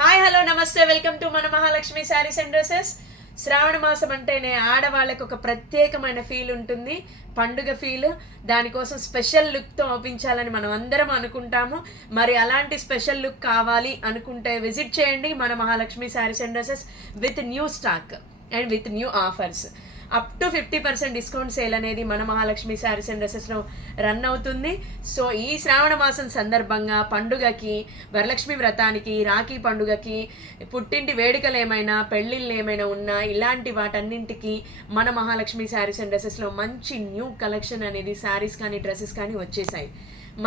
Hi hello నమస్తే, welcome to మన Mahalakshmi sarees and dresses. శ్రావణ మాసం అంటేనే ఆడవాళ్ళకి ఒక ప్రత్యేకమైన ఫీల్ ఉంటుంది, పండుగ ఫీల్. దానికోసం స్పెషల్ లుక్తో ఒప్పించాలని మనం అందరం అనుకుంటాము. మరి అలాంటి స్పెషల్ లుక్ కావాలి అనుకుంటే విజిట్ చేయండి మన Mahalakshmi sarees and dresses with new stock and with new offers. Up to 50% discount sale అనేది మన మహాలక్ష్మి శారీస్ అండ్ డ్రెస్సెస్లో రన్ అవుతుంది. సో ఈ శ్రావణ మాసం సందర్భంగా పండుగకి, వరలక్ష్మి వ్రతానికి, రాఖీ పండుగకి, పుట్టింటి వేడుకలు ఏమైనా, పెళ్ళిళ్ళు ఏమైనా ఉన్నా ఇలాంటి వాటన్నింటికి మన మహాలక్ష్మి శారీస్ అండ్ డ్రెస్సెస్లో మంచి న్యూ కలెక్షన్ అనేది శారీస్ కానీ డ్రెస్సెస్ కానీ వచ్చేసాయి.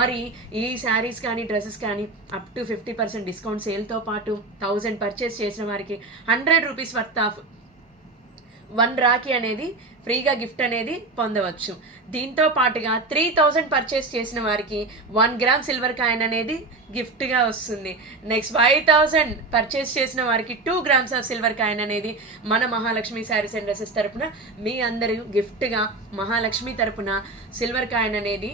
మరి ఈ శారీస్ కానీ డ్రెస్సెస్ కానీ అప్ టు 50% డిస్కౌంట్ సేల్తో పాటు 1000 పర్చేస్ చేసిన వారికి 100 రూపీస్ వర్త్ ఆఫ్ 1 రాఖీ అనేది ఫ్రీగా గిఫ్ట్ అనేది పొందవచ్చు. దీంతో పాటుగా 3000 పర్చేస్ చేసిన వారికి 1 గ్రామ్ సిల్వర్ కాయిన్ అనేది గిఫ్ట్గా వస్తుంది. నెక్స్ట్ 5000 పర్చేస్ చేసిన వారికి 2 గ్రామ్స్ ఆఫ్ సిల్వర్ కాయిన్ అనేది మన మహాలక్ష్మి శారీస్ అండ్ డ్రెస్సెస్ తరపున మీ అందరూ గిఫ్ట్గా మహాలక్ష్మి తరపున సిల్వర్ కాయిన్ అనేది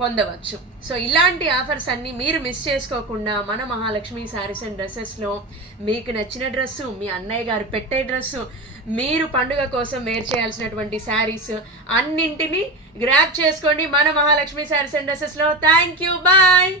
పొందవచ్చు. సో ఇలాంటి ఆఫర్స్ అన్నీ మీరు మిస్ చేసుకోకుండా మన మహాలక్ష్మి శారీస్ అండ్ డ్రెస్సెస్లో మీకు నచ్చిన డ్రెస్సు, మీ అన్నయ్య గారు పెట్టే డ్రెస్సు, మీరు పండుగ కోసం వేర్ చేయాల్సినటువంటి శారీస్ అన్నింటినీ గ్రాప్ చేసుకోండి మన మహాలక్ష్మి శారీస్ అండ్ డ్రెస్సెస్లో. Thank you, bye.